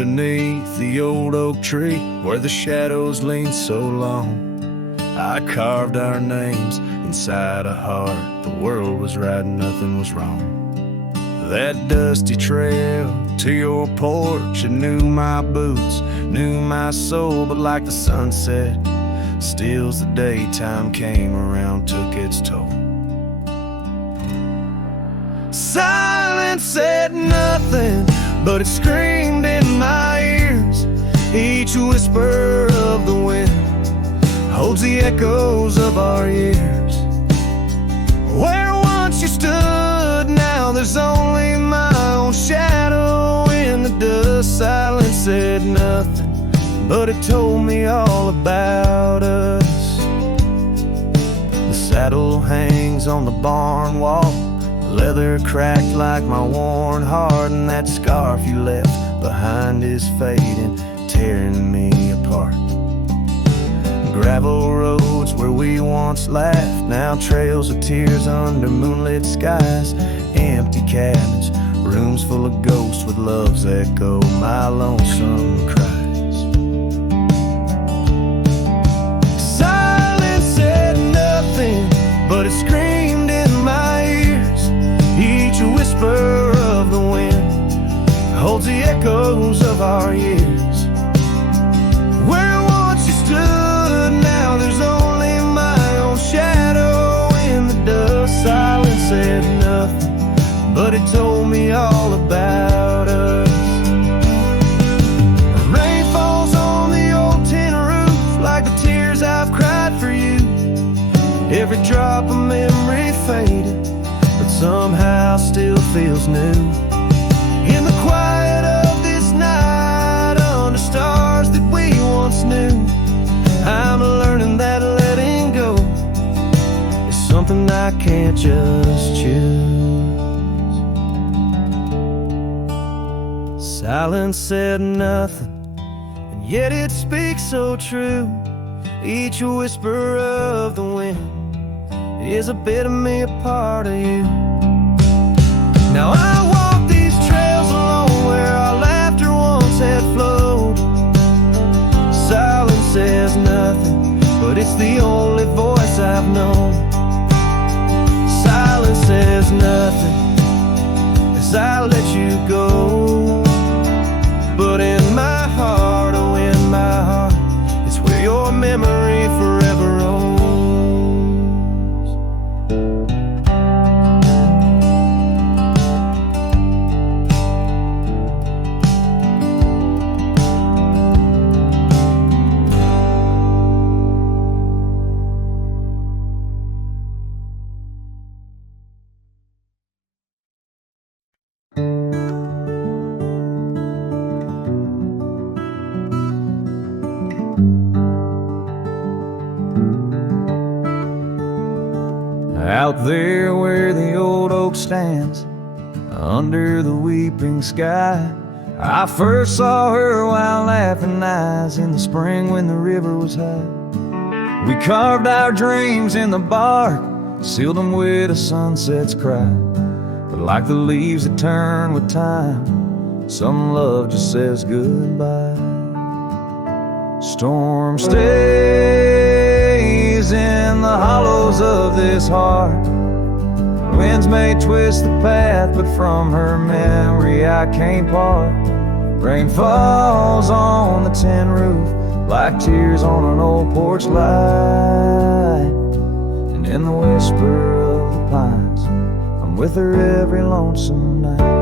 underneath the old oak tree where the shadows lean so long, I carved our names inside a heart. The world was right and nothing was wrong. That dusty trail to your porch, it knew my boots, knew my soul. But like the sunset steals the daytime came around, took its toll. Silence said nothing, but it screamed in my ears. Each whisper of the wind holds the echoes of our years. Where once you stood, now there's only my own shadow in the dust. Silence said nothing, but it told me all about us. The saddle hangs on the barn wall, leather cracked like my worn heart, and that scarf you left behind is fading, tearing me apart. Gravel roads where we once laughed, now trails of tears under moonlit skies. Empty cabins, rooms full of ghosts with love's echo, my lonesome cries. Silence said nothing, but it screamed in my ears. Each whisper of the wind holds the echoes of our years. Where once you stood, now there's only my own shadow in the dust. Silence said nothing, but it told me all about us. Rain falls on the old tin roof like the tears I've cried for you. Every drop of memory faded, but somehow still feels new. In the quiet of this night, under stars that we once knew, I'm learning that letting go is something I can't just choose. Silence said nothing, and yet it speaks so true. Each whisper of the wind is a bit of me, a part of you. Now I walk these trails alone where our laughter once had flowed. Silence says nothing, but it's the only voice I've known. Silence says nothing as I let you go. But in my heart, oh in my heart, it's where your memory forever owns. Out there where the old oak stands, under the weeping sky, I first saw her while laughing eyes in the spring when the river was high. We carved our dreams in the bark, sealed them with a sunset's cry. But like the leaves that turn with time, some love just says goodbye. Storm stays in the hollows of this heart. Winds may twist the path, but from her memory I can't part. Rain falls on the tin roof like tears on an old porch light. And in the whisper of the pines, I'm with her every lonesome night.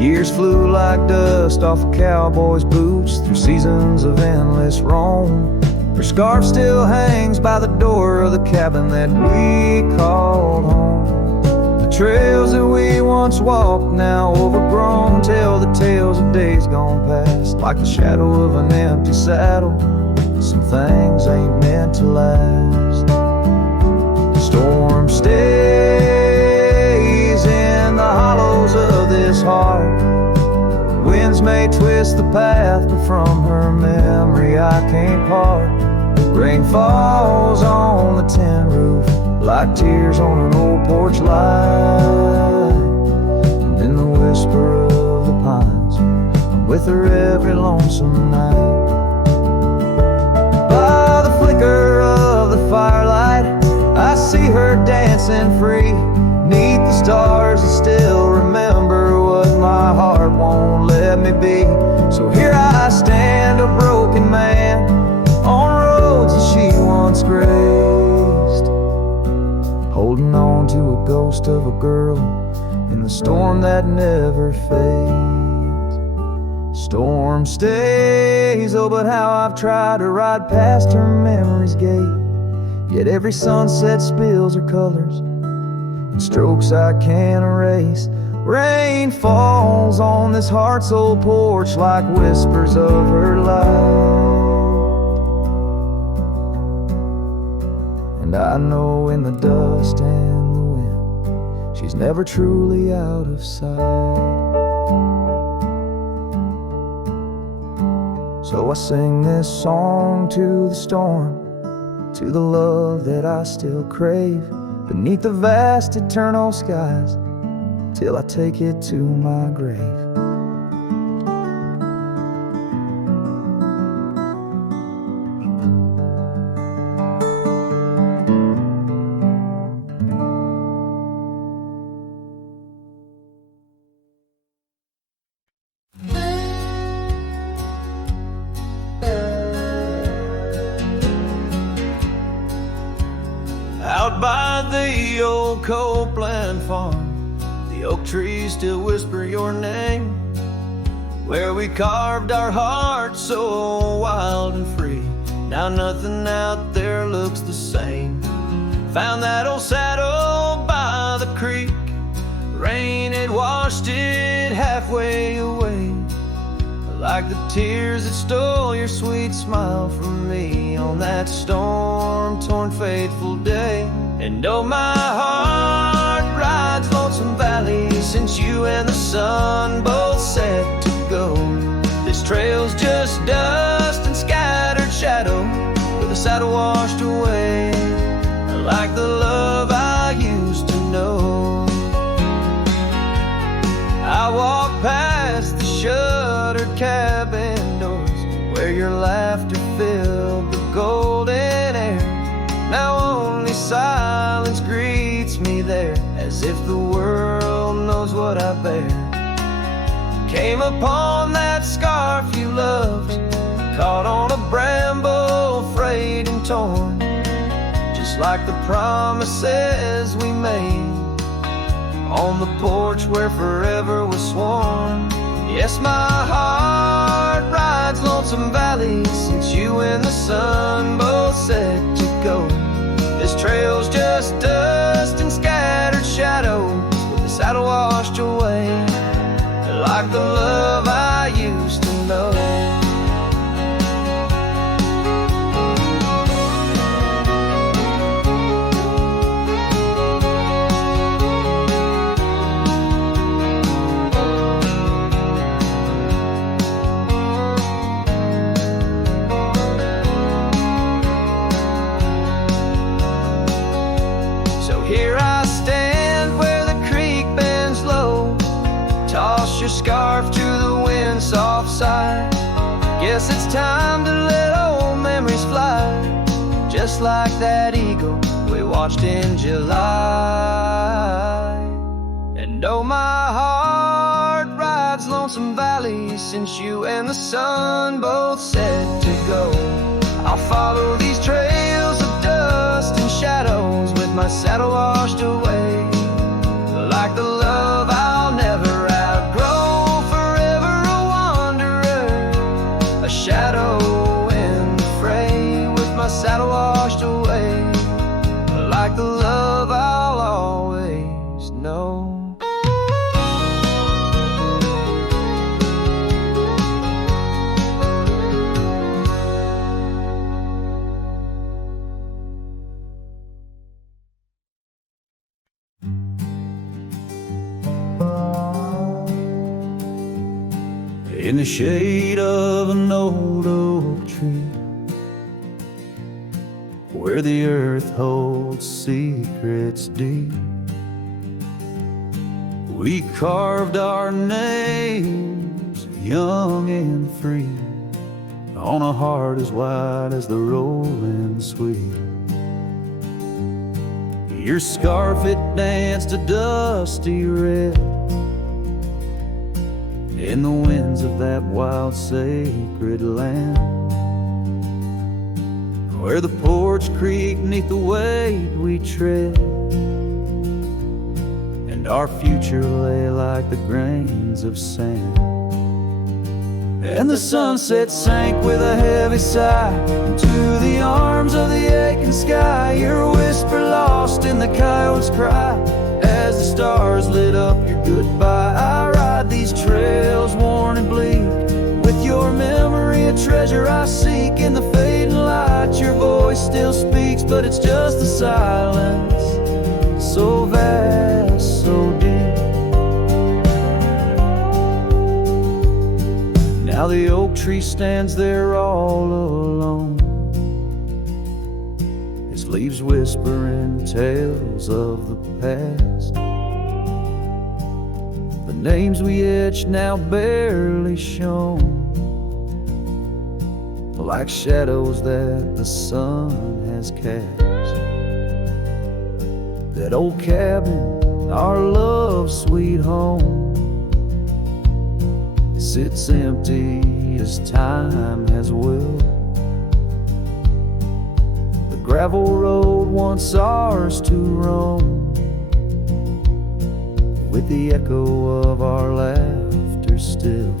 Years flew like dust off a cowboy's boots through seasons of endless roam. Her scarf still hangs by the door of the cabin that we called home. The trails that we once walked, now overgrown, tell the tales of days gone past. Like the shadow of an empty saddle, some things ain't meant to last. The storm stays in the hollows of this heart. Winds may twist the path, but from her memory I can't part. Rain falls on the tin roof like tears on an old porch light. And in the whisper of the pines, I'm with her every lonesome night. By the flicker of the firelight, I see her dancing free. Neath the stars I still remember what my heart won't let me be. So here I stand, a broken man, on roads that she once graced, holding on to a ghost of a girl in the storm that never fades. Storm stays, oh but how I've tried to ride past her memory's gate. Yet every sunset spills her colors in strokes I can't erase. Rain falls on this heart-soul porch like whispers of her life. And I know in the dust and the wind, she's never truly out of sight. So I sing this song to the storm, to the love that I still crave, beneath the vast eternal skies, till I take it to my grave. Out by the old Copeland farm, the oak trees still whisper your name, where we carved our hearts so wild and free. Now nothing out there looks the same. Found that old saddle by the creek, rain had washed it halfway away, like the tears that stole your sweet smile from me on that storm-torn fateful day. And oh, my heart rides lonesome valley since you and the sun both set to go. This trail's just dust and scattered shadow, with the saddle washed away, like the love I used to know. I walk past the shuttered cabin doors, where your laughter filled the golden air. Now only silence greets me there, as if the world knows what I bear. Came upon that scarf you loved, caught on a bramble, frayed and torn, just like the promises we made on the porch where forever was sworn. Yes, my heart rides lonesome valley since you and the sun both set to go. This trail's just dust and scattered shadows, with the saddle washed away, like the love I used to know. Here I stand where the creek bends low, toss your scarf to the wind's soft side. Guess it's time to let old memories fly, just like that eagle we watched in July. And oh, my heart rides lonesome valley since you and the sun both set to go. I'll follow these trails of dust and shadows, with my saddle washed away, like the love I'll never outgrow. Forever a wanderer, a shadow in the fray, with my saddle washed away, like the love I'll always know. In the shade of an old oak tree, where the earth holds secrets deep. We carved our names, young and free, on a heart as wide as the rolling sweet. Your scarf, it danced a dusty red in the winds of that wild sacred land, where the porch creaked neath the weight we tread, and our future lay like the grains of sand. And the sunset sank with a heavy sigh into the arms of the aching sky. Your whisper lost in the coyote's cry as the stars lit up your goodbye. I ride these trails worn and bleak, with your memory a treasure I seek. In the fading light your voice still speaks, but it's just the silence, so vast, so deep. Now the oak tree stands there all alone, its leaves whispering tales of the past. The names we etched now barely shown, like shadows that the sun has cast. That old cabin, our love's sweet home, sits empty as time has willed. The gravel road once ours to roam, with the echo of our laughter still.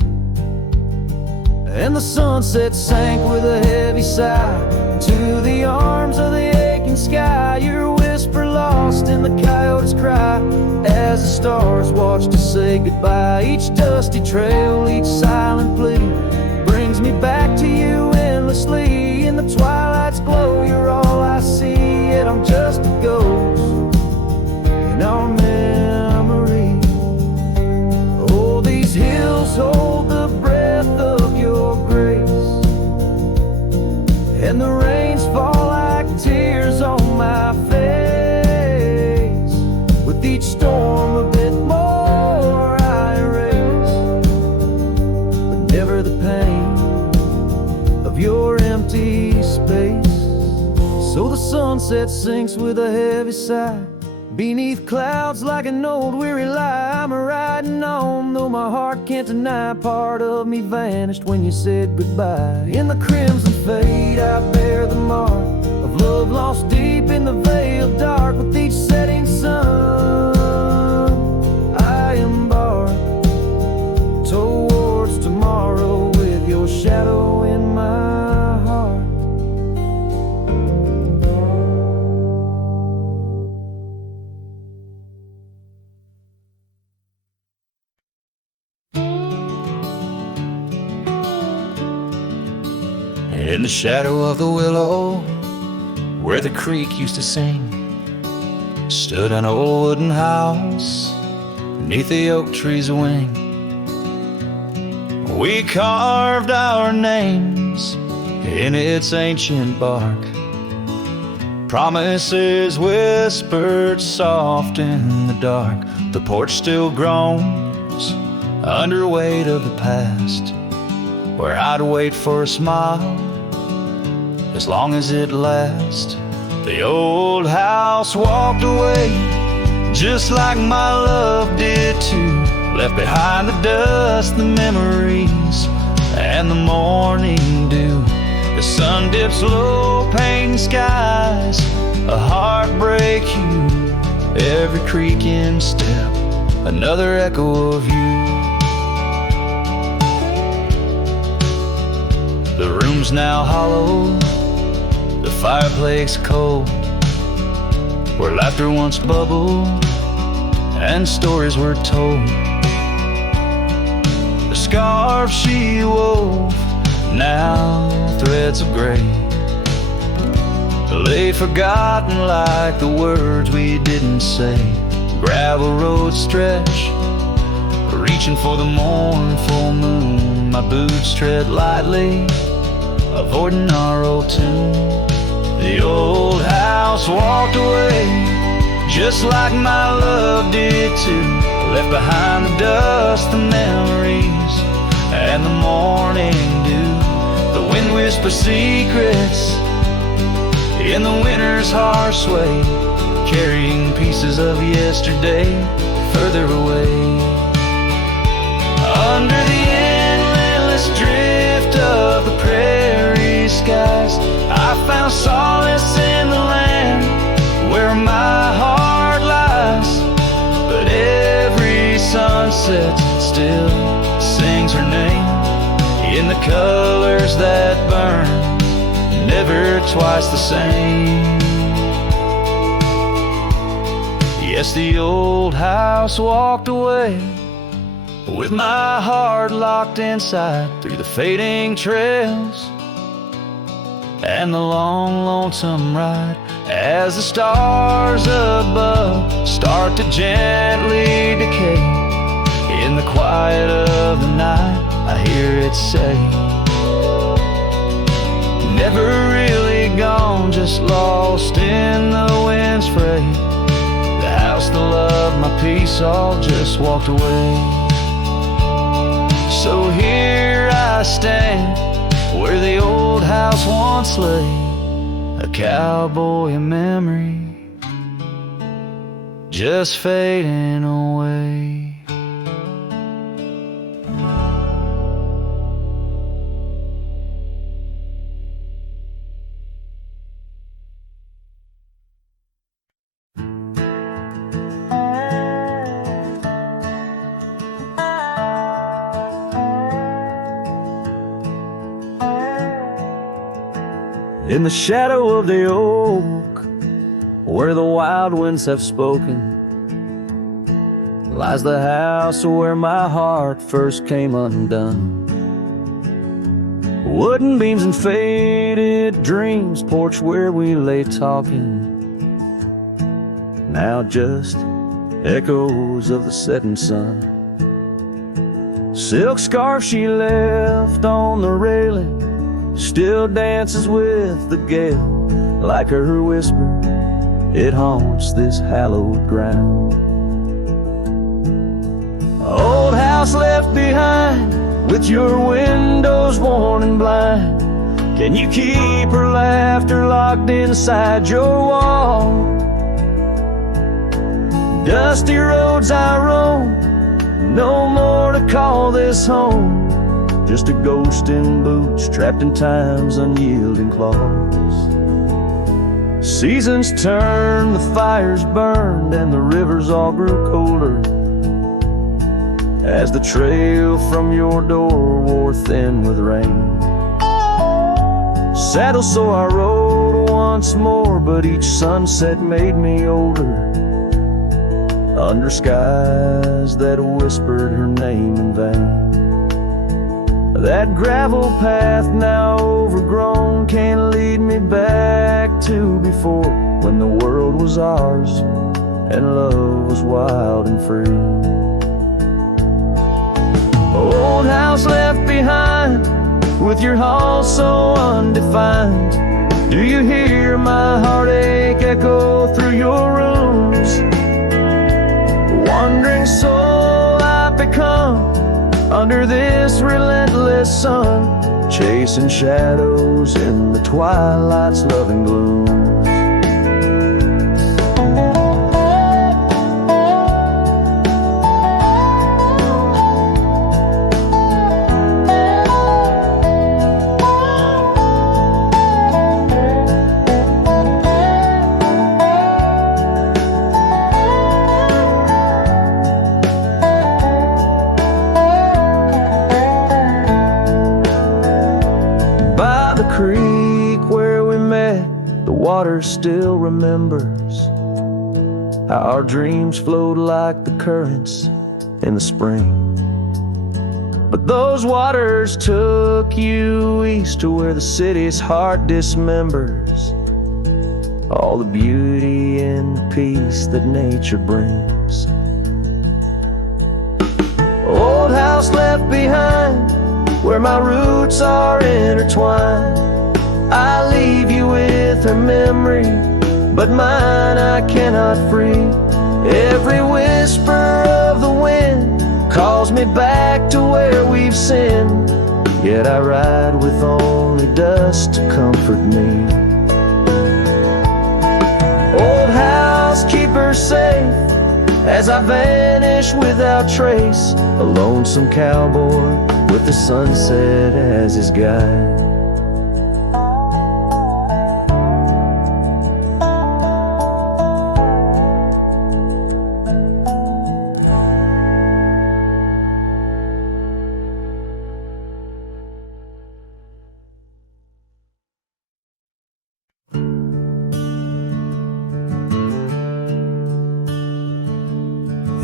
And the sunset sank with a heavy sigh to the arms of the aching sky. Your whisper lost in the coyote's cry as the stars watched us say goodbye. Each dusty trail, each silent plea brings me back to you endlessly. In the twilight's glow, you're all I see, yet I'm just a ghost in our memory. Oh, these hills hold the breath of your grace, and the rains fall like tears on my face. With each storm a bit more I erase, but never the pain of your empty space. So the sunset sinks with a heavy sigh beneath clouds like an old weary lie. I'm riding on, though my heart can't deny part of me vanished when you said goodbye. In the crimson fade I bear the mark of love lost deep in the veiled dark. With each setting sun I embark towards tomorrow, with your shadow in my heart. In the shadow of the willow, where the creek used to sing, stood an old wooden house beneath the oak tree's wing. We carved our names in its ancient bark, promises whispered soft in the dark. The porch still groans under weight of the past, where I'd wait for a smile as long as it lasts. The old house walked away just like my love did too, left behind the dust, the memories, and the morning dew. The sun dips low, painting skies, a heartbreak hue. Every creaking step, another echo of you. The room's now hollow, the fireplace cold, where laughter once bubbled and stories were told. The scarf she wove, now threads of gray, lay forgotten like the words we didn't say. Gravel roads stretch, reaching for the mournful moon. My boots tread lightly, avoiding our old tune. The old house walked away, just like my love did too. Left behind the dust, the memories, and the morning dew. The wind whispers secrets in the winter's harsh sway, carrying pieces of yesterday further away. Under the endless drift of the prairie skies, I found solace in the land where my heart lies. But every sunset still sings her name in the colors that burn, never twice the same. Yes, the old house walked away with my heart locked inside, through the fading trails and the long, lonesome ride, as the stars above start to gently decay. In the quiet of the night, I hear it say, never really gone, just lost in the wind's fray. The house, the love, my peace, all just walked away. So here I stand, where the old house once lay, a cowboy in memory, just fading away. In the shadow of the oak, where the wild winds have spoken, lies the house where my heart first came undone. Wooden beams and faded dreams, porch where we lay talking, now just echoes of the setting sun. Silk scarf she left on the railing still dances with the gale, like her whisper, it haunts this hallowed ground. Old house left behind, with your windows worn and blind, can you keep her laughter locked inside your wall? Dusty roads I roam, no more to call this home, just a ghost in boots, trapped in time's unyielding claws. Seasons turned, the fires burned, and the rivers all grew colder, as the trail from your door wore thin with rain. Saddle so I rode once more, but each sunset made me older, under skies that whispered her name in vain. That gravel path now overgrown can't lead me back to before, when the world was ours and love was wild and free. Old house left behind, with your hall so undefined, do you hear my heartache echo through your rooms? Wandering soul I've become, under this relentless sun, chasing shadows in the twilight's loving gloom. Water still remembers how our dreams flowed like the currents in the spring. But those waters took you east to where the city's heart dismembers all the beauty and the peace that nature brings. Old house left behind, where my roots are intertwined, I leave you with her memory, but mine I cannot free. Every whisper of the wind calls me back to where we've sinned, yet I ride with only dust to comfort me. Old house, keep her safe as I vanish without trace, a lonesome cowboy with the sunset as his guide.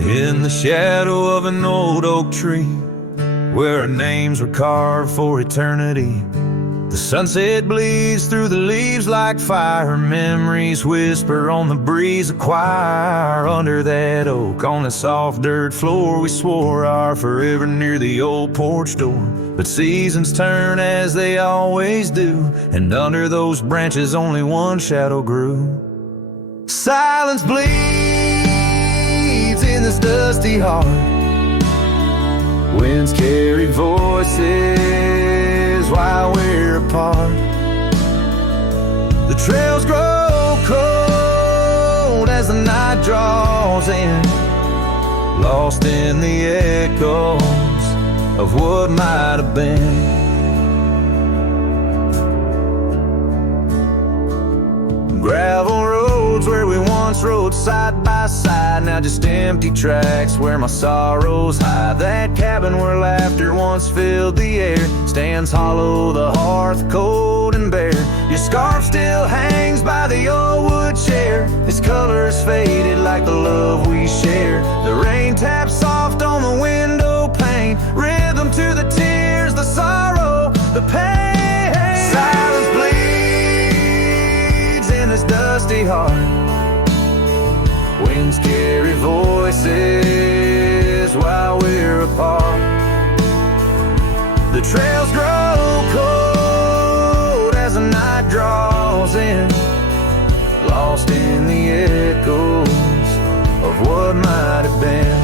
In the shadow of an old oak tree, where our names were carved for eternity, the sunset bleeds through the leaves like fire. Memories whisper on the breeze, a choir. Under that oak, on the soft dirt floor, we swore our forever near the old porch door. But seasons turn as they always do, and under those branches only one shadow grew. Silence bleeds in this dusty heart. Winds carry voices while we're apart. The trails grow cold as the night draws in, lost in the echoes of what might have been. Gravel roads where we once rode side by side, now just empty tracks where my sorrows hide. That cabin where laughter once filled the air stands hollow, the hearth cold and bare. Your scarf still hangs by the old wood chair, its colors faded like the love we share. The rain taps soft on the window pane, rhythm to the tears, the sorrow, the pain. Silence bleeds in this dusty heart. Winds carry voices while we're apart. The trails grow cold as the night draws in, lost in the echoes of what might have been.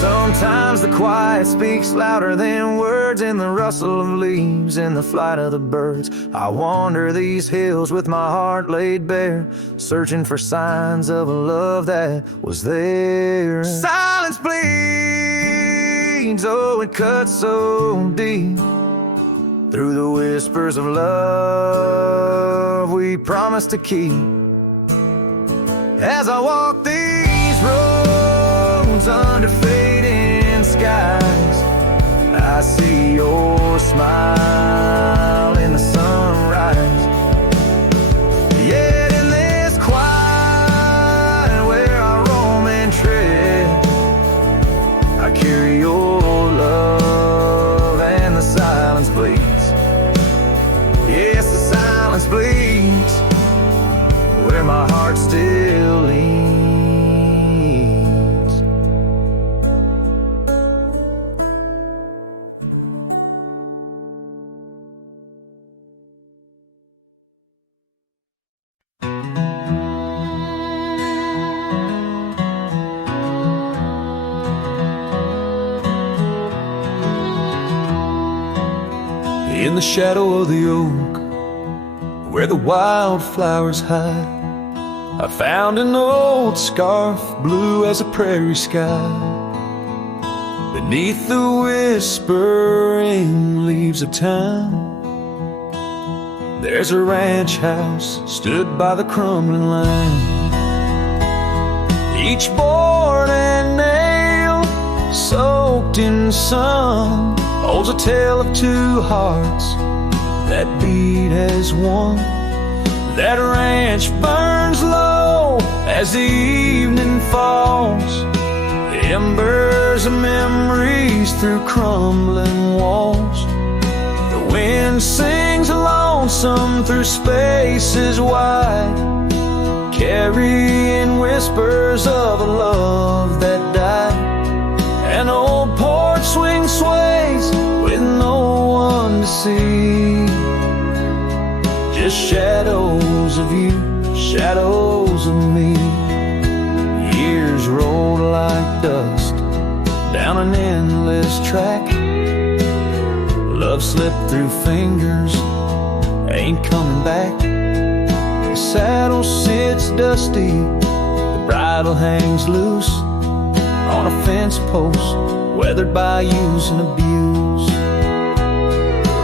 Sometimes the quiet speaks louder than words, in the rustle of leaves, in the flight of the birds. I wander these hills with my heart laid bare, searching for signs of a love that was there. Silence bleeds, oh it cuts so deep, through the whispers of love we promised to keep. As I walk these roads under fading skies, I see your smile in the sunrise. Yet in this quiet where I roam and tread, I carry your love and the silence bleeds. Yes, the silence bleeds where my heart still leans. In the shadow of the oak, where the wildflowers hide, I found an old scarf, blue as a prairie sky. Beneath the whispering leaves of time, there's a ranch house stood by the crumbling line. Each board and nail soaked in sun holds a tale of two hearts that beat as one. That ranch burns low as the evening falls, the embers of memories through crumbling walls. The wind sings a lone lonesome through spaces wide, carrying whispers of a love that died. An old porch swing sways with no one to see, just shadows of you, shadows of me. Years rolled like dust down an endless track. Love slipped through fingers, ain't coming back. The saddle sits dusty, the bridle hangs loose on a fence post, weathered by use and abuse.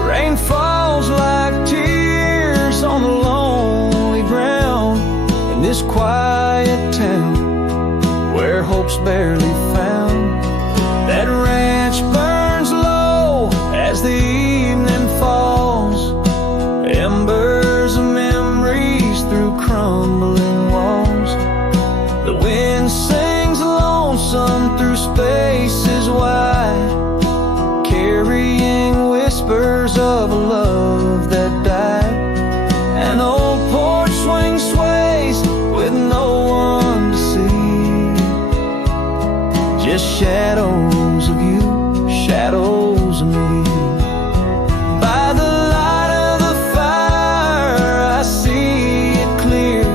Rain falls like tears on the lonely ground in this quiet town where hope's barely found. That ranch burns low as the evening falls, embers of memories through crumbling walls. The wind sings lonesome through spaces wide, carrying whispers of a love that died. An old porch swing sways with no one to see, just shadows of you, shadows of me. By the light of the fire I see it clear,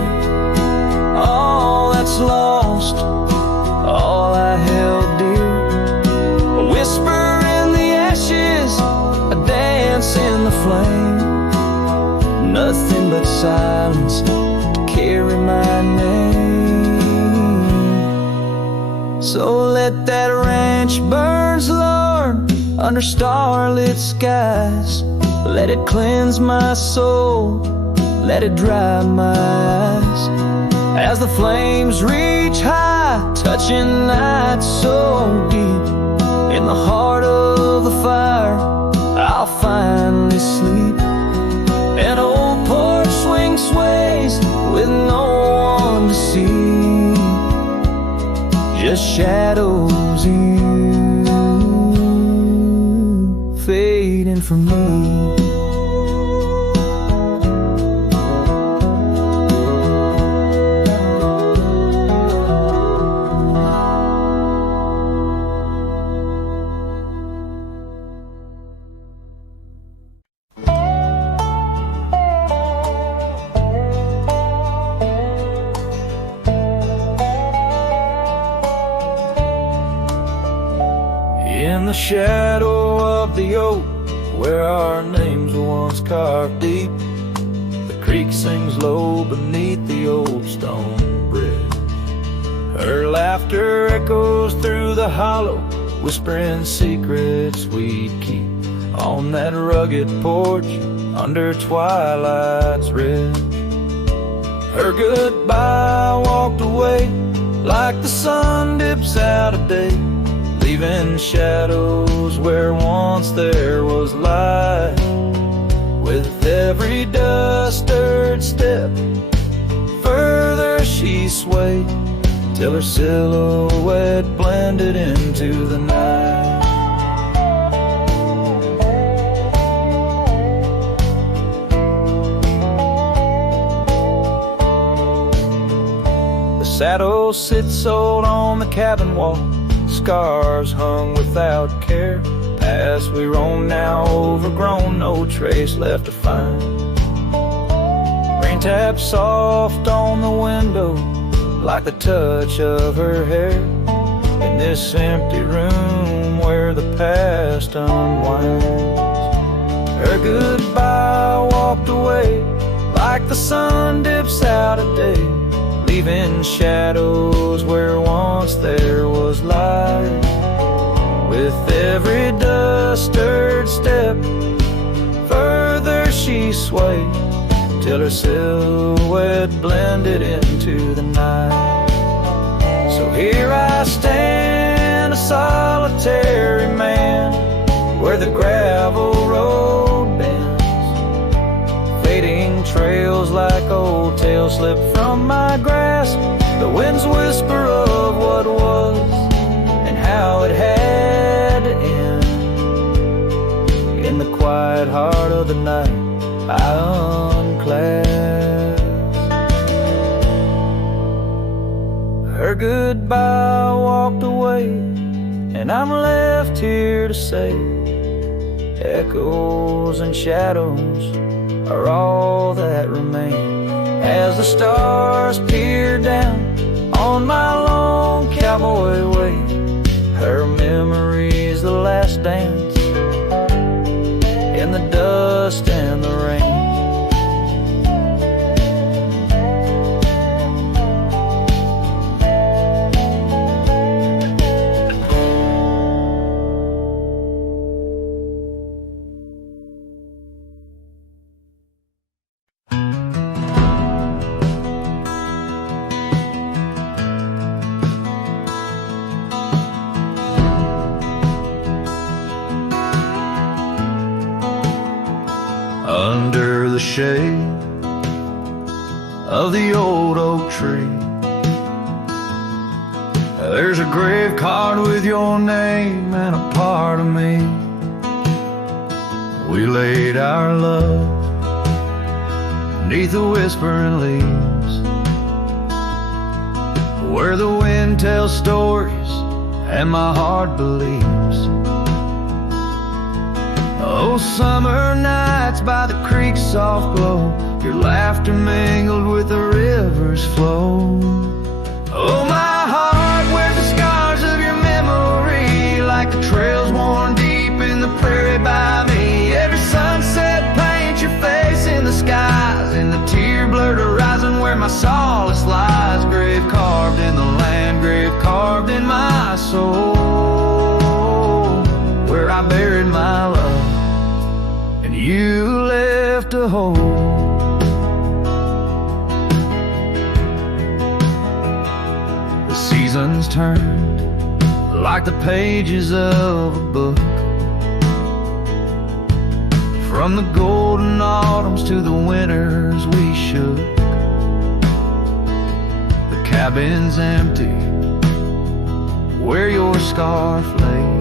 all that's lost, all I held dear. A whisper in the ashes, a dance in the flame, nothing but silence to carry my name. So let that ranch burn, Lord, under starlit skies. Let it cleanse my soul, let it dry my eyes. As the flames reach high, touching nights so deep, in the heart of the fire I'll finally sleep. An old porch swing sways with no one to see, just shadows of you fading from me. In the shadow of the oak, where our names were once carved deep, the creek sings low beneath the old stone bridge. Her laughter echoes through the hollow, whispering secrets we'd keep on that rugged porch under twilight's ridge. Her goodbye walked away like the sun dips out of day, leaving shadows where once there was light. With every dust-stirred step, further she swayed, till her silhouette blended into the night. The saddle sits old on the cabin wall, scars hung without care. Past we roam now overgrown, no trace left to find. Rain taps soft on the window like the touch of her hair, in this empty room where the past unwinds. Her goodbye walked away like the sun dips out of day, leaving shadows where once there was light. With every dust-stirred step, further she swayed, till her silhouette blended into the night. So here I stand, a solitary man, where the gravel road bends, fading trails like old tales slip from my grasp. The wind's whisper of what was and how it had to end. In the quiet heart of the night, I Her goodbye walked away, and I'm left here to say echoes and shadows are all that remain. As the stars peer down on my long cowboy way, her memory's the last dance in the dust and the rain. Under the shade of the old oak tree, there's a grave card with your name and a part of me. We laid our love neath the whispering leaves, where the wind tells stories and my heart believes. Oh, summer nights by the creek's soft glow, your laughter mingled with the river's flow. Oh, my heart wears the scars of your memory, like the trails worn deep in the prairie by me. Every sunset paints your face in the skies, in the tear-blurred horizon where my solace lies. Grave carved in the land, grave carved in my soul, where I buried my love and you left a hole. The seasons turned like the pages of a book, from the golden autumns to the winters we shook. The cabin's empty where your scarf lay,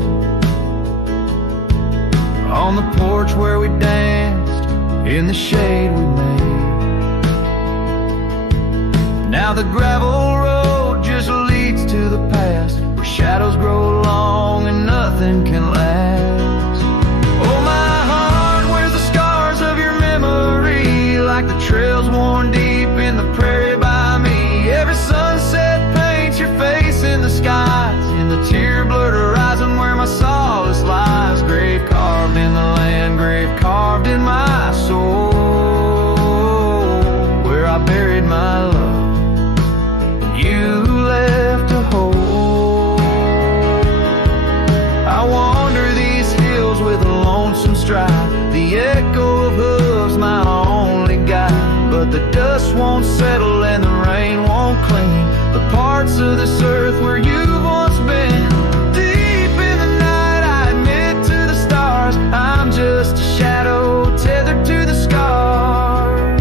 on the porch where we danced in the shade we made. Now the gravel road just leads to the past, where shadows grow long and nothing can last. Oh, my heart wears the scars of your memory, like the trails worn deep in the prairie by me. Every sunset paints your face in the skies, in the tear-blurred horizon where my solace lies. Grave carved in the land, grave carved in my soul, where I buried my love and you left a hole. I wander these hills with a lonesome stride, the echo of hooves my only guide. But the dust won't settle and the rain won't clean the parts of this earth where you've once been. I'm just a shadow tethered to the scar.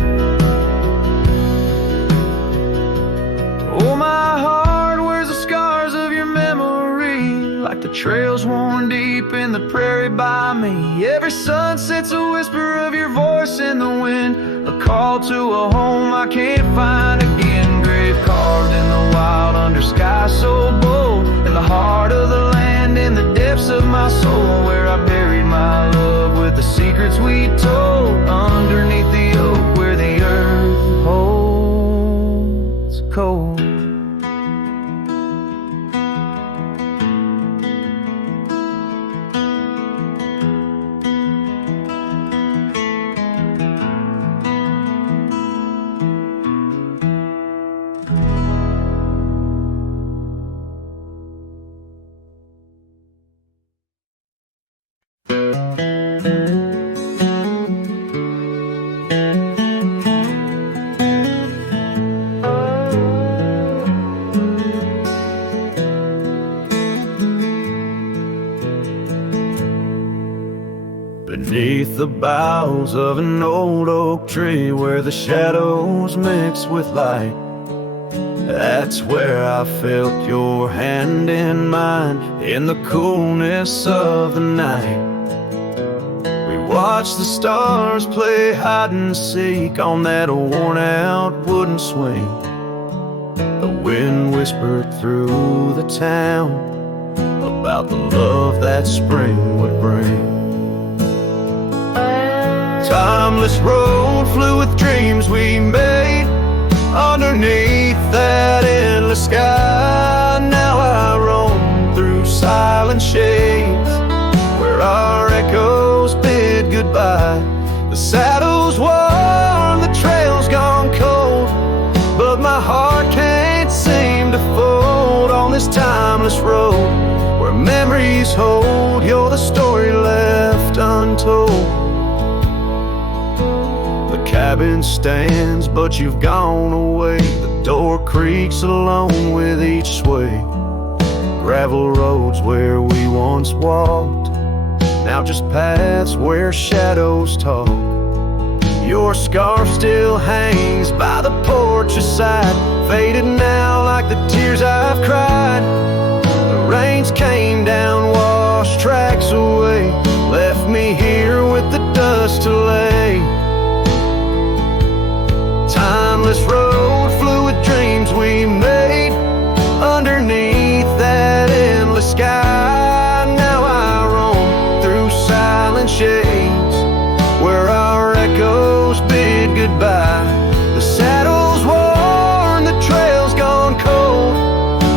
Oh, my heart wears the scars of your memory, like the trails worn deep in the prairie by me. Every sunset's a whisper of your voice in the wind, a call to a home I can't find again. Grave carved in the wild under sky so bold, in the heart of the land, in the depths of my soul, where I buried my love with the secrets we told, underneath the oak where the earth holds cold. Beneath the boughs of an old oak tree, where the shadows mix with light, that's where I felt your hand in mine, in the coolness of the night. We watched the stars play hide and seek on that worn out wooden swing. The wind whispered through the town about the love that spring would bring. Timeless road flew with dreams we made underneath that endless sky. Now I roam through silent shades where our echoes bid goodbye. The saddle's worn, the trail's gone cold, but my heart can't seem to fold on this timeless road where memories hold. You're the story left untold. The cabin stands, but you've gone away. The door creaks alone with each sway. Gravel roads where we once walked, now just paths where shadows talk. Your scarf still hangs by the porch aside, faded now like the tears I've cried. The rains came down, washed tracks away, left me here with the dust to lay. Timeless road flew with dreams we made underneath that endless sky. Now I roam through silent shades where our echoes bid goodbye. The saddle's worn, the trail's gone cold,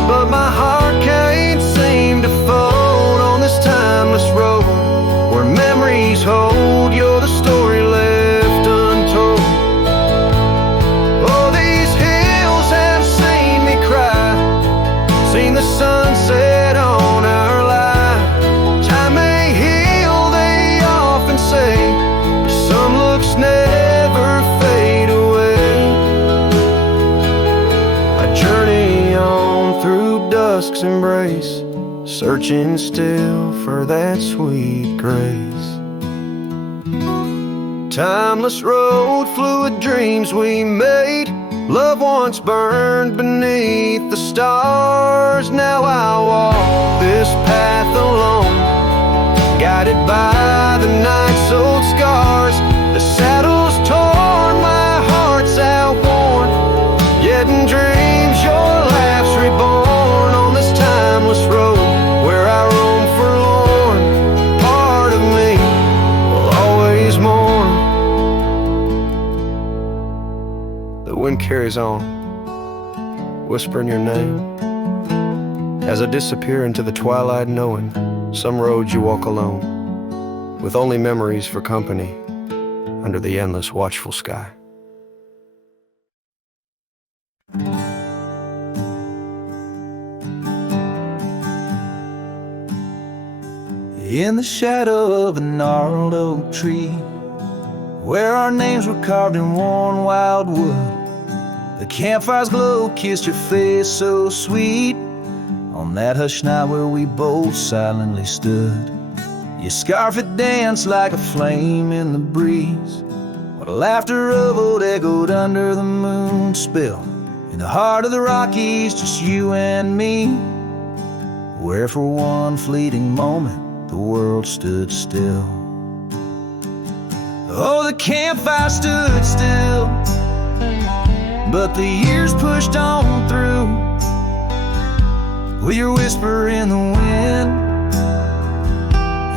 but my heart can't seem to fold on this timeless road where memories hold. You're the story left untold. Oh, these hills have seen me cry, seen the sunset on our line. Time may heal, they often say, some looks never fade away. I journey on through dusk's embrace, searching still for that sweet grace. Timeless road flew with dreams we made, love once burned beneath the stars. Now I walk this path alone, guided by the night's old scars. The saddle's torn, my heart's outworn, yet in dreams your laugh's reborn on this timeless road where I roam forlorn. Part of me will always mourn. The wind carries on, whispering your name as I disappear into the twilight, knowing some roads you walk alone, with only memories for company under the endless watchful sky. In the shadow of a gnarled oak tree, where our names were carved in worn wild wood, the campfire's glow kissed your face so sweet on that hushed night where we both silently stood. Your scarf had danced like a flame in the breeze, while the laughter of old echoed under the moon spill. In the heart of the Rockies, just you and me, where for one fleeting moment the world stood still. Oh, the campfire stood still, but the years pushed on through, with your whisper in the wind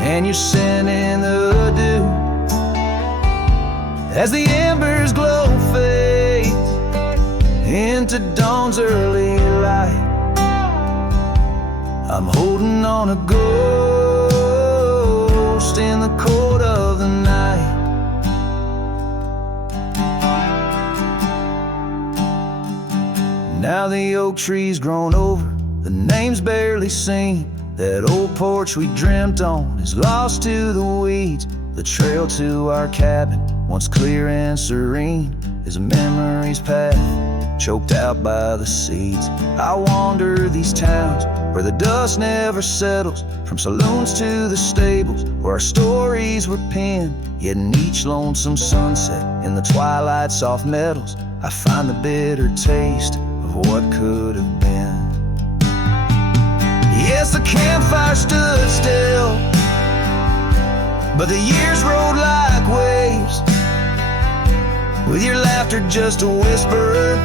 and your scent in the dew. As the embers glow fades into dawn's early light, I'm holding on a ghost in the cold of the night. Now the oak tree's grown over, the name's barely seen. That old porch we dreamt on is lost to the weeds. The trail to our cabin, once clear and serene, is a memory's path, choked out by the seeds. I wander these towns where the dust never settles, from saloons to the stables where our stories were penned. Yet in each lonesome sunset, in the twilight's soft metals, I find the bitter taste of what could have been. Yes, the campfire stood still, but the years rode like waves, with your laughter just a whisper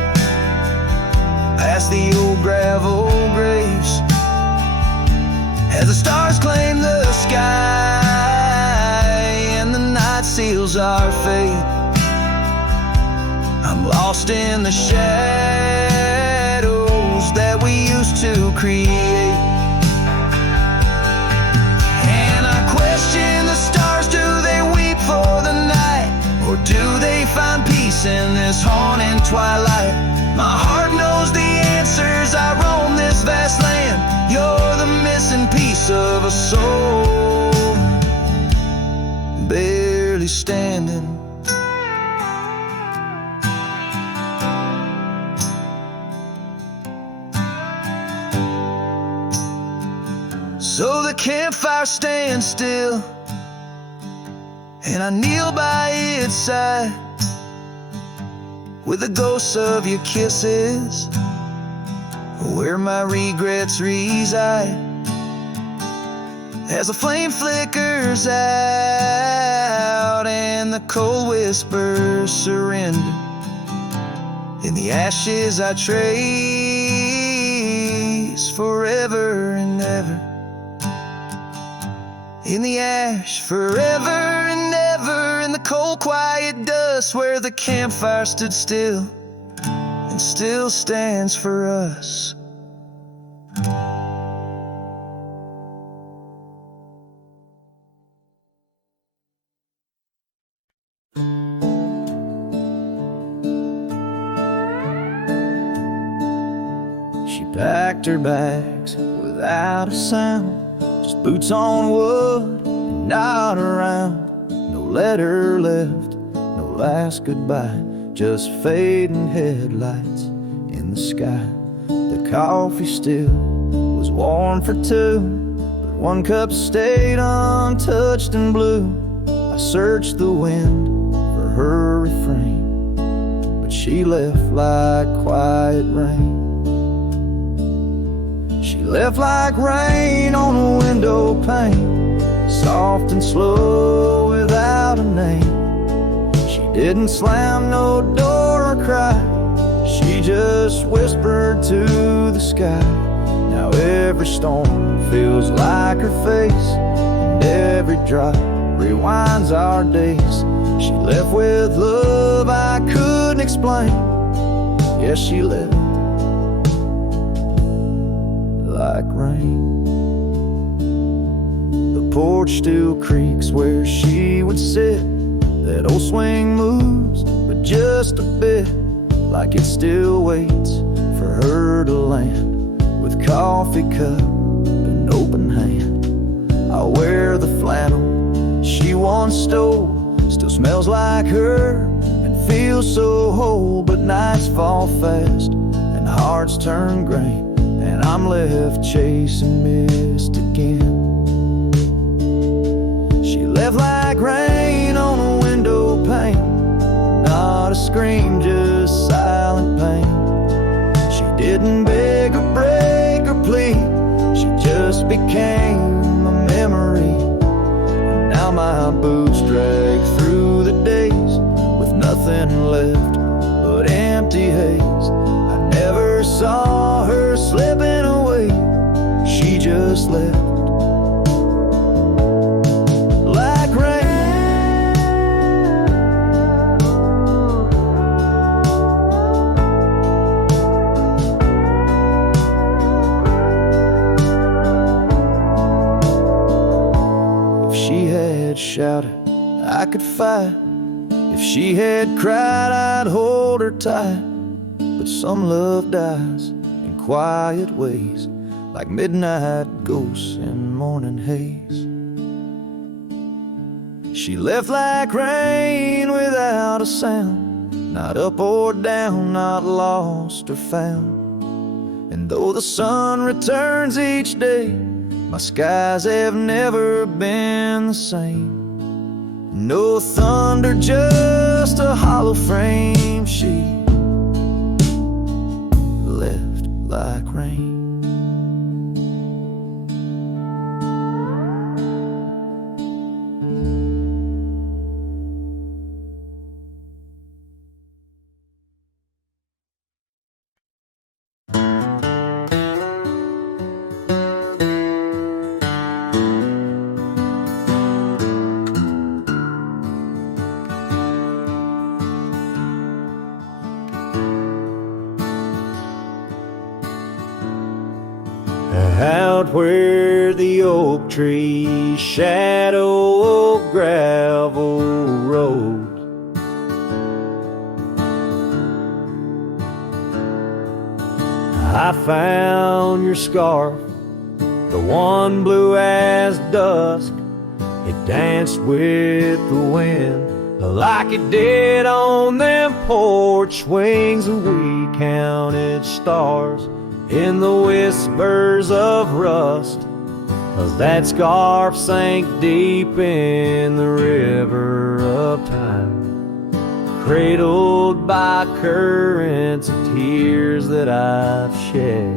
past the old gravel graves. As the stars claim the sky and the night seals our fate, I'm lost in the shadows that we used to create. And I question the stars, do they weep for the night, or do they find peace in this haunting twilight? My heart knows the answers, I roam this vast land. You're the missing piece of a soul, barely standing. So the campfire stands still, and I kneel by its side, with the ghosts of your kisses where my regrets reside. As the flame flickers out and the cold whispers surrender, in the ashes I trace forever and ever. In the ash forever and ever, in the cold quiet dust where the campfire stood still and still stands for us. She packed her bags without a sound, just boots on wood and not around. No letter left, no last goodbye, just fading headlights in the sky. The coffee still was warm for two, but one cup stayed untouched and blue. I searched the wind for her refrain, but she left like quiet rain. She left like rain on a window pane, soft and slow without a name. She didn't slam no door or cry, she just whispered to the sky. Now every storm feels like her face, and every drop rewinds our days. She left with love I couldn't explain. Yes, she left like rain. The porch still creaks where she would sit. That old swing moves, but just a bit, like it still waits for her to land. With coffee cup and open hand, I'll wear the flannel she once stole. Still smells like her and feels so whole. But nights fall fast and hearts turn gray, and I'm left chasing mist again. She left like rain on a window pane, not a scream, just silent pain. She didn't beg or break or plead, she just became a memory. And now my boots drag through the days with nothing left but empty haze. I never saw her slipping away, she just left like rain. If she had shouted, I could fight. If she had cried, I'd hold her tight. But some love dies in quiet ways, like midnight ghosts in morning haze. She left like rain without a sound, not up or down, not lost or found. And though the sun returns each day, my skies have never been the same. No thunder, just a hollow frame. She left like rain. Out where the oak trees shadow a gravel road, I found your scarf, the one blue as dusk. It danced with the wind like it did on them porch swings, and we counted stars in the whispers of rust, 'cause that scarf sank deep in the river of time, cradled by currents of tears that I've shed.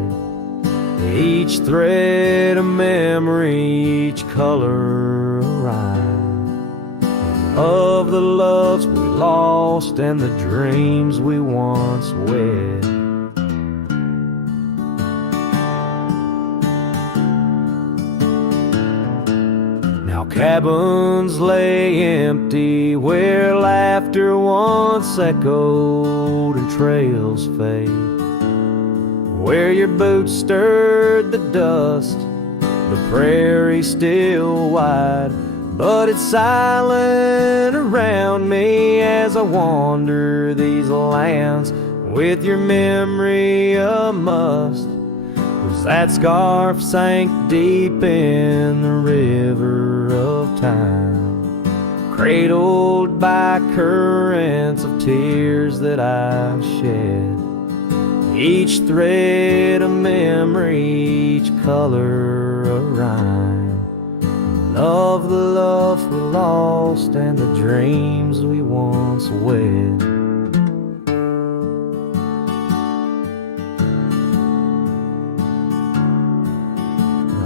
Each thread a memory, each color a rhyme, of the loves we lost and the dreams we once wed. Now cabins lay empty where laughter once echoed and trails fade, where your boots stirred the dust, the prairie still wide, but it's silent around me as I wander these lands with your memory a must. 'Cause that scarf sank deep in the river of time, cradled by currents of tears that I've shed. Each thread a memory, each color a rhyme, of the love we lost and the dreams we once wed.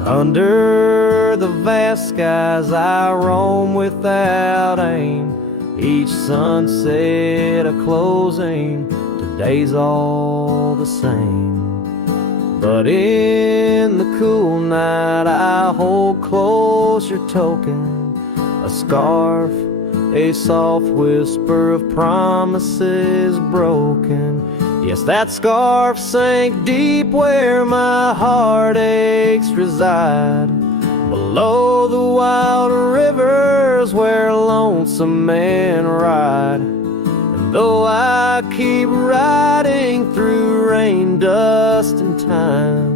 Under the vast skies I roam without aim, each sunset a closing, today's all the same. But in the cool night I hold close your token, a scarf, a soft whisper of promises broken. Yes, that scarf sank deep where my heartaches reside, below the wild rivers where lonesome men ride. And though I keep riding through rain, dust, and time,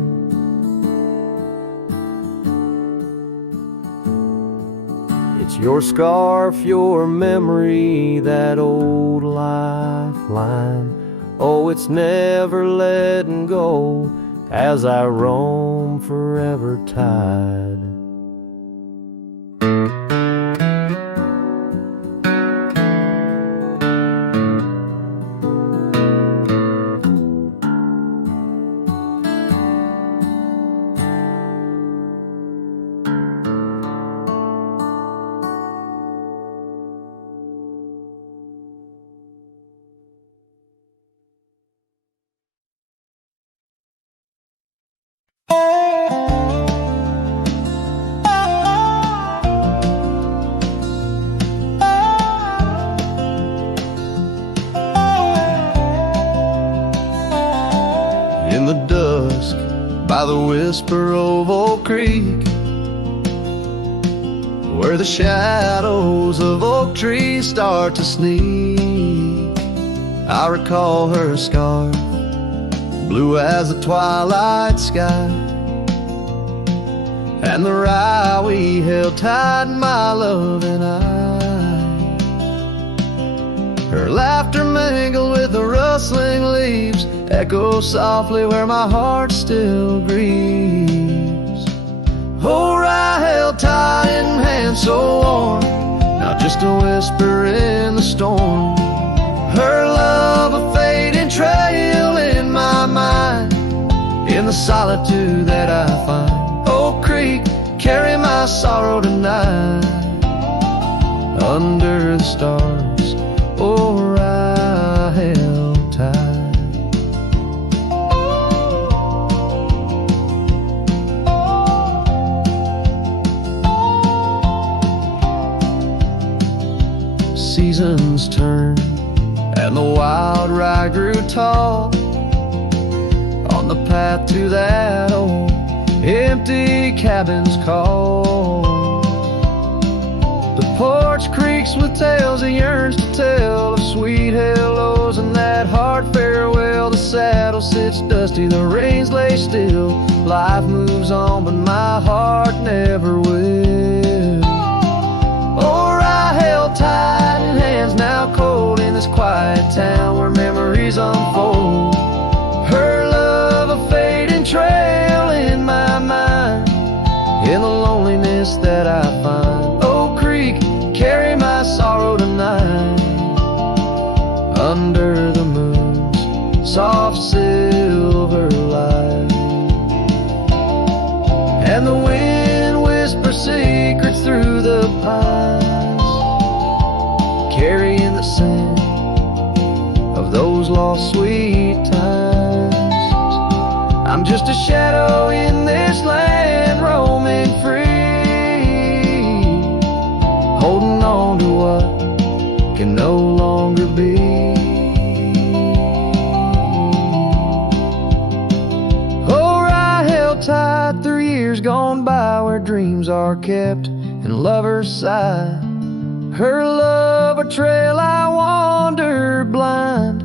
it's your scarf, your memory, that old lifeline. Oh, it's never letting go as I roam forever tied. In the dusk, by the whisper of Oak Creek, where the shadows of oak trees start to sneak, I recall her scarf, blue as the twilight sky, and the rye we held tight, my love and I. Her laughter mingled with the rustling leaves, echoes softly where my heart still grieves. Oh, rye held tight in hands so warm, not just a whisper in the storm. Her love a fading trail in my mind, in the solitude that I find. Oak Creek, carry my sorrow tonight, under the stars, oh, I held tight. Seasons turned and the wild rye grew tall on the path to that old empty cabins call. The porch creaks with tales it yearns to tell, of sweet hellos and that hard farewell. The saddle sits dusty, the reins lay still. Life moves on, but my heart never will. Oh, I held tight in hands now cold in this quiet town where memories unfold. Her love a fading trail in my mind, in the loneliness that I find. Oak Creek, carry my sorrow tonight, under the moon's soft silver light. And the wind whispers secrets through the pines, carrying the scent of those lost sweet times. I'm just a shadow in this land, roaming free, holding on to what can no longer be. Oh, I held tight through years gone by, where dreams are kept and lovers sigh. Her love a trail I wandered blind,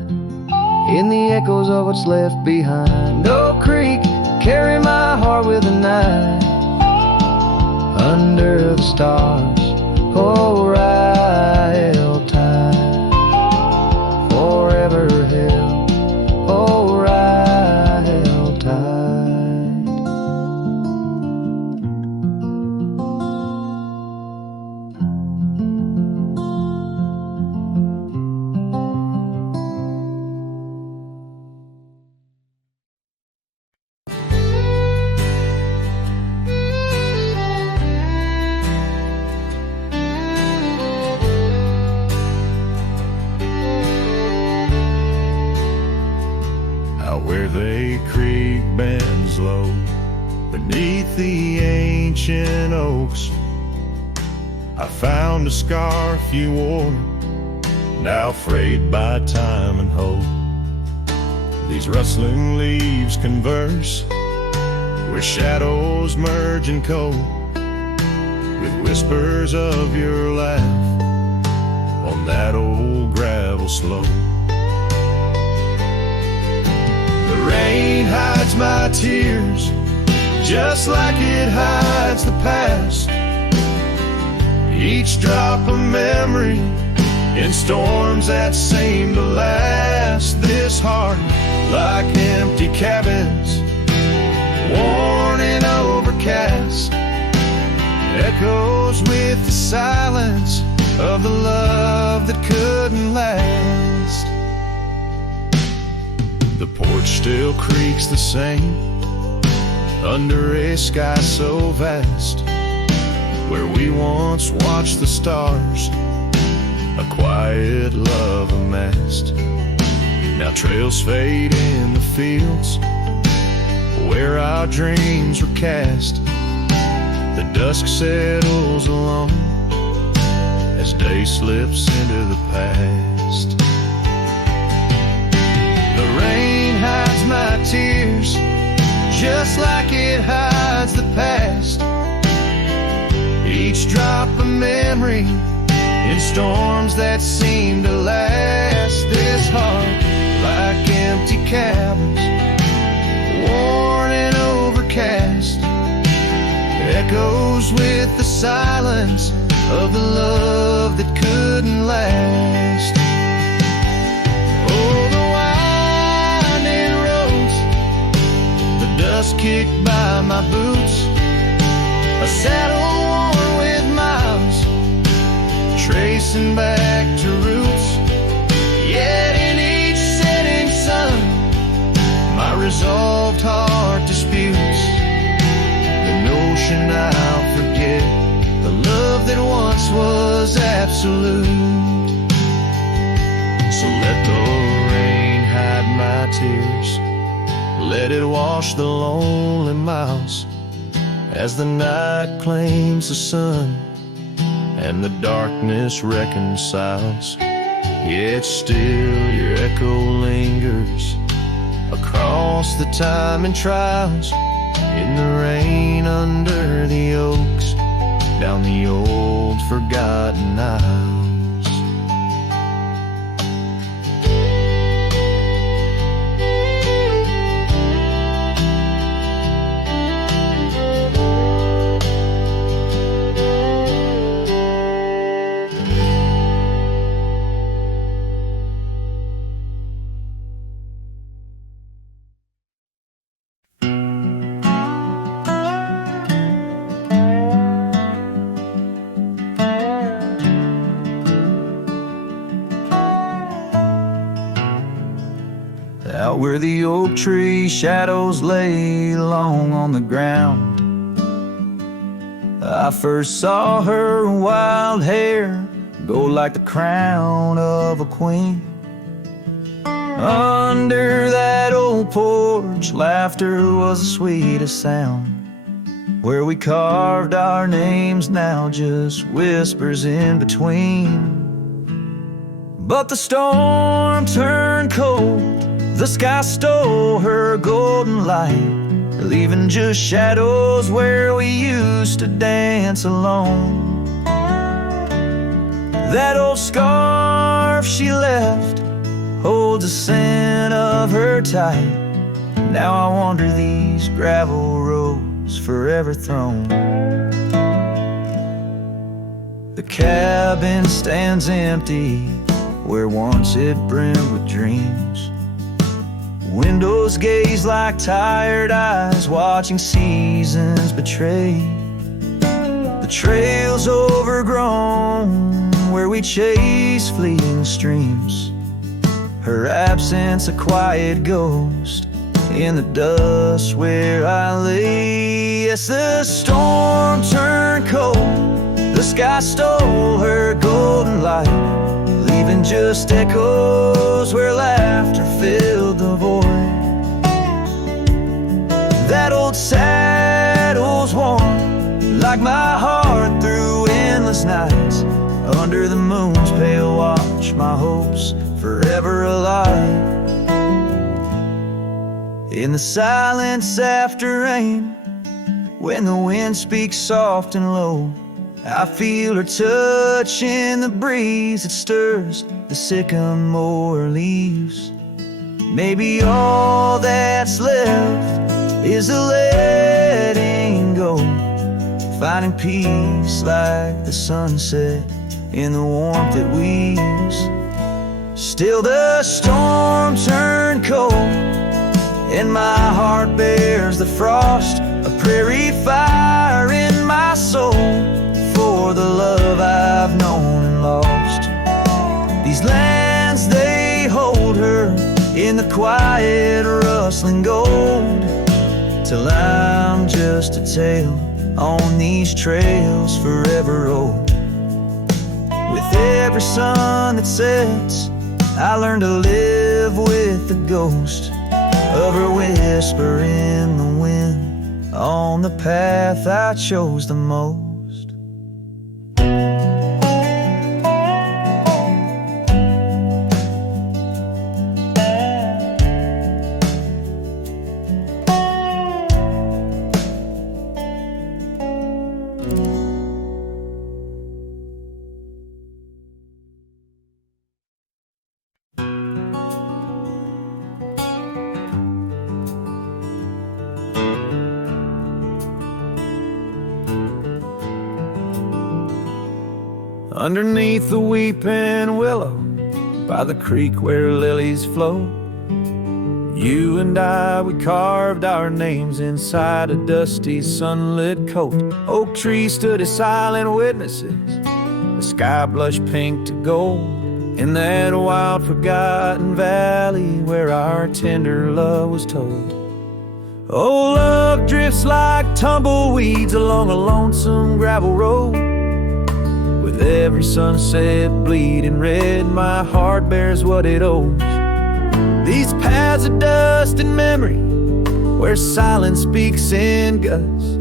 in the echoes of what's left behind. Oak Creek, carry my heart with the night, under the stars. Oh, I held tight, forever held. Oh, I held tight. Where they creek bends low beneath the ancient oaks, I found a scarf you wore, now frayed by time and hope. These rustling leaves converse, where shadows merge and cope, with whispers of your laugh on that old gravel slope. Rain hides my tears, just like it hides the past. Each drop a memory in storms that seem to last. This heart, like empty cabins, worn and overcast, echoes with the silence of the love that couldn't last. The porch still creaks the same, under a sky so vast, where we once watched the stars, a quiet love amassed. Now trails fade in the fields, where our dreams were cast. The dusk settles alone, as day slips into the past. The rain hides my tears, just like it hides the past. Each drop a memory in storms that seem to last. This heart, like empty cabins, worn and overcast, echoes with the silence of the love that couldn't last. Oh, the winding roads, the dust kicked by my boots, a saddle worn with miles, tracing back to roots. Yet in each setting sun, my resolved heart disputes the notion I'll forget the love that once was absolute. So let the rain hide my tears, let it wash the lonely miles, as the night claims the sun and the darkness reconciles. Yet still your echo lingers across the time and trials, in the rain under the oaks, down the old forgotten aisles. Out where the oak tree shadows lay long on the ground, I first saw her wild hair go like the crown of a queen. Under that old porch, laughter was the sweetest sound. Where we carved our names, now just whispers in between. But the storm turned cold, the sky stole her golden light, leaving just shadows where we used to dance alone. That old scarf she left holds a scent of her tight. Now I wander these gravel roads forever thrown. The cabin stands empty where once it brimmed with dreams. Windows gaze like tired eyes watching seasons betray. The trail's overgrown where we chase fleeting streams. Her absence a quiet ghost in the dust where I lay. Yes, the storm turned cold, the sky stole her golden light, leaving just echoes where laughter filled the void. That old saddle's warm like my heart through endless nights. Under the moon's pale watch, my hopes forever alive. In the silence after rain, when the wind speaks soft and low, I feel her touch in the breeze that stirs the sycamore leaves. Maybe all that's left is a letting go, finding peace like the sunset in the warmth it weaves. Still the storm turned cold, and my heart bears the frost, a prairie fire in my soul for the love I've known and lost. These lands, they hold her in the quiet rustling gold, till I'm just a tale on these trails forever old. With every sun that sets, I learn to live with the ghost of her whisper in the wind on the path I chose the most. Underneath the weeping willow, by the creek where lilies flow, you and I, we carved our names inside a dusty sunlit coat. Oak trees stood as silent witnesses, the sky blushed pink to gold, in that wild forgotten valley where our tender love was told. Oh, love drifts like tumbleweeds along a lonesome gravel road. With every sunset bleeding red, my heart bears what it owes. These paths of dust and memory, where silence speaks in gusts,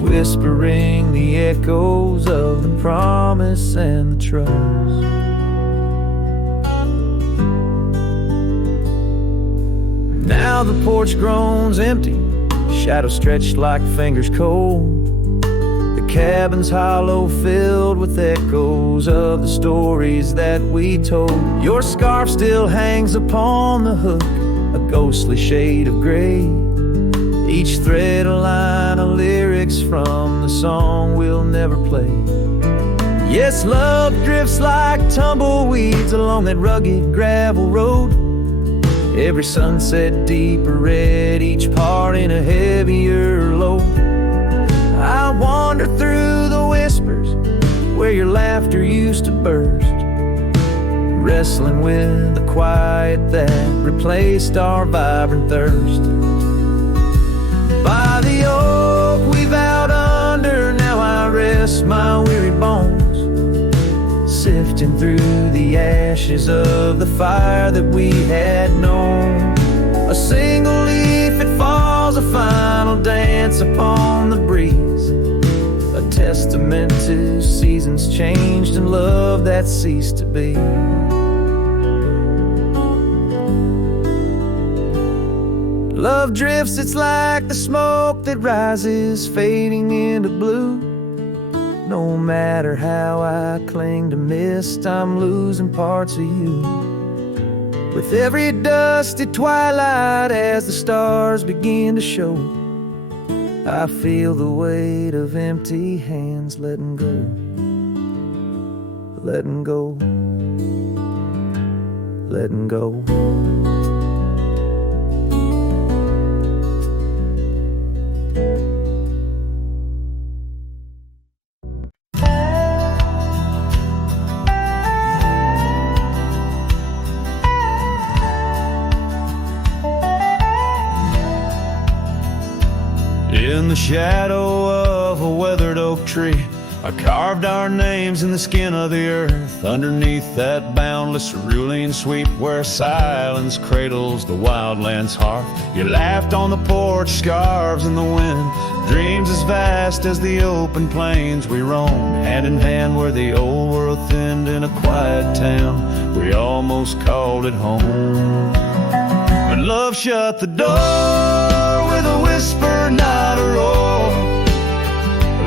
whispering the echoes of the promise and the trust. Now the porch groans empty, shadows stretched like fingers cold. The cabin's hollow, filled with echoes of the stories that we told. Your scarf still hangs upon the hook, a ghostly shade of gray. Each thread a line of lyrics from the song we'll never play. Yes, love drifts like tumbleweeds along that rugged gravel road. Every sunset deeper red, each part in a heavier load. I wander through the whispers where your laughter used to burst, wrestling with the quiet that replaced our vibrant thirst. By the oak we vowed under, now I rest my weary bones, sifting through the ashes of the fire that we had known. A single leaf, it falls, a final dance upon the breeze, a testament to seasons changed and love that ceased to be. Love drifts, it's like the smoke that rises, fading into blue. No matter how I cling to mist, I'm losing parts of you. With every dusty twilight, as the stars begin to show, I feel the weight of empty hands letting go, letting go, letting go. In the shadow of a weathered oak tree, I carved our names in the skin of the earth. Underneath that boundless cerulean sweep where silence cradles the wildland's heart. You laughed on the porch, scarves in the wind, dreams as vast as the open plains we roamed. Hand in hand where the old world thinned in a quiet town, we almost called it home. But love shut the door with a whisper, not a roar.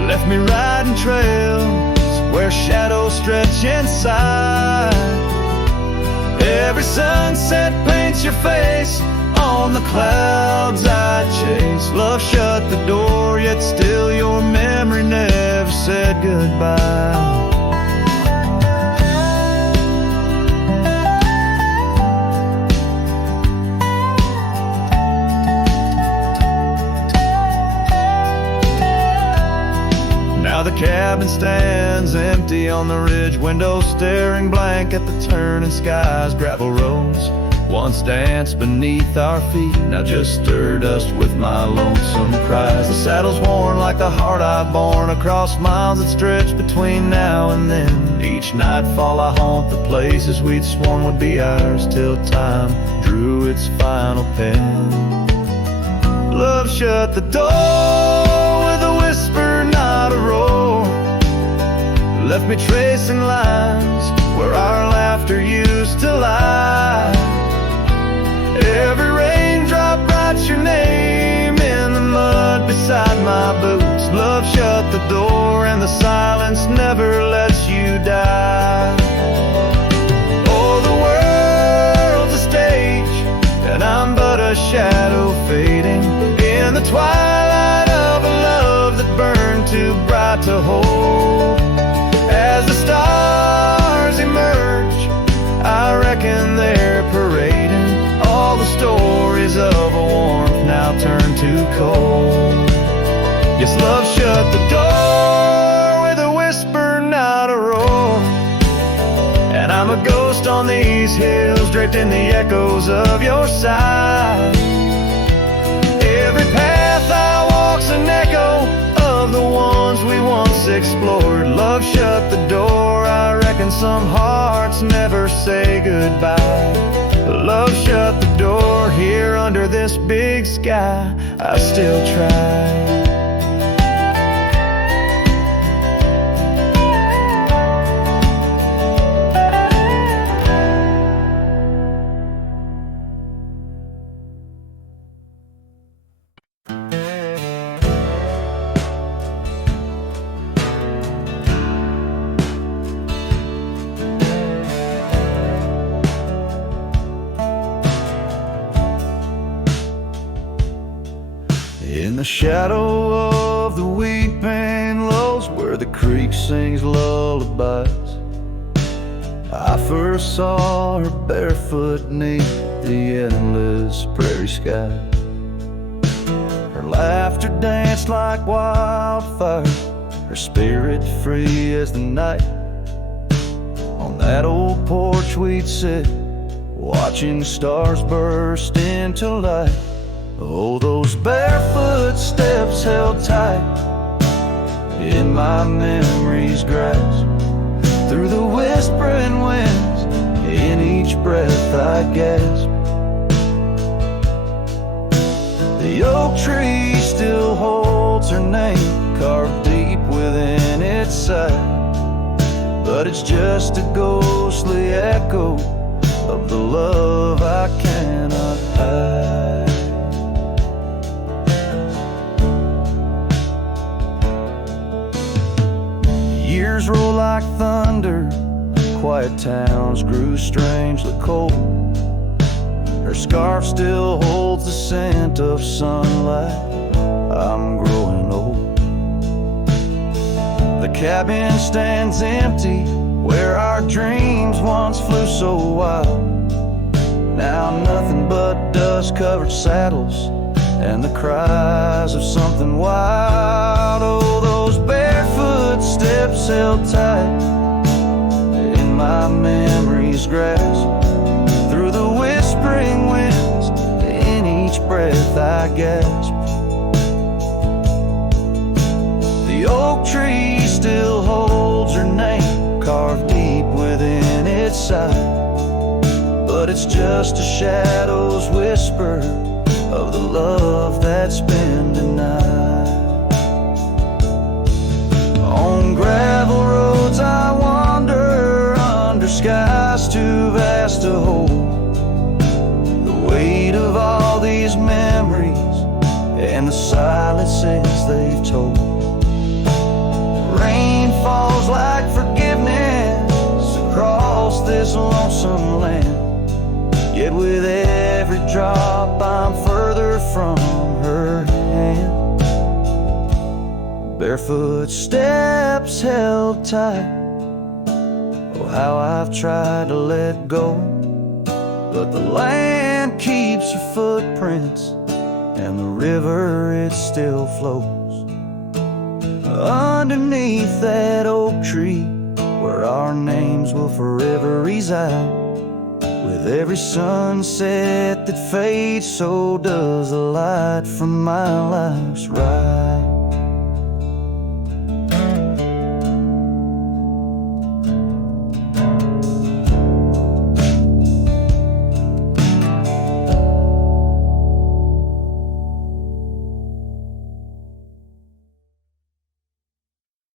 Left me riding trails where shadows stretch inside. Every sunset paints your face on the clouds I chase. Love shut the door, yet still your memory never said goodbye. Now the cabin stands empty on the ridge, windows staring blank at the turning skies. Gravel roads once danced beneath our feet, now just stir dust with my lonesome cries. The saddle's worn like the heart I've borne across miles that stretch between now and then. Each nightfall I haunt the places we'd sworn would be ours till time drew its final pen. Love shut the door with a whisper, not a roar. Left me tracing lines where our laughter used to lie. Every raindrop writes your name in the mud beside my boots. Love shut the door and the silence never lets you die. Oh, the world's a stage and I'm but a shadow fading in the twilight of a love that burned too bright to hold. As the stars emerge, I reckon they're parading all the stories of a warmth now turned to cold. Yes, love shut the door with a whisper, not a roar. And I'm a ghost on these hills, draped in the echoes of your side. Every path I walk's an echo of the ones we once explored. Love shut the door, I reckon some hearts never say goodbye. Love shut the door, here under this big sky, I still try. shadow of the weeping willows, where the creek sings lullabies, I first saw her barefoot 'neath the endless prairie sky. Her laughter danced like wildfire, her spirit free as the night. On that old porch we'd sit, watching stars burst into light. Oh, those barefoot steps held tight in my memory's grasp. Through the whispering winds, in each breath I gasp. The oak tree still holds her name, carved deep within its side, but it's just a ghostly echo of the love I cannot hide. Years roll like thunder, quiet towns grew strangely cold. Her scarf still holds the scent of sunlight. I'm growing old. The cabin stands empty, where our dreams once flew so wild. Now nothing but dust-covered saddles and the cries of something wild. Oh, those barefoot steps held tight in my memory's grasp. Through the whispering winds, in each breath I gasp. The oak tree still holds her name, carved deep within its side, but it's just a shadow's whisper of the love that's been denied. On gravel roads I wander, under skies too vast to hold. The weight of all these memories and the silences they've told. Rain falls like forgiveness across this lonesome land, yet with every drop I'm further from her hand. Barefoot steps held tight, oh how I've tried to let go, but the land keeps her footprints and the river it still flows. Underneath that oak tree, where our names will forever reside. With every sunset that fades, so does the light from my life's ride.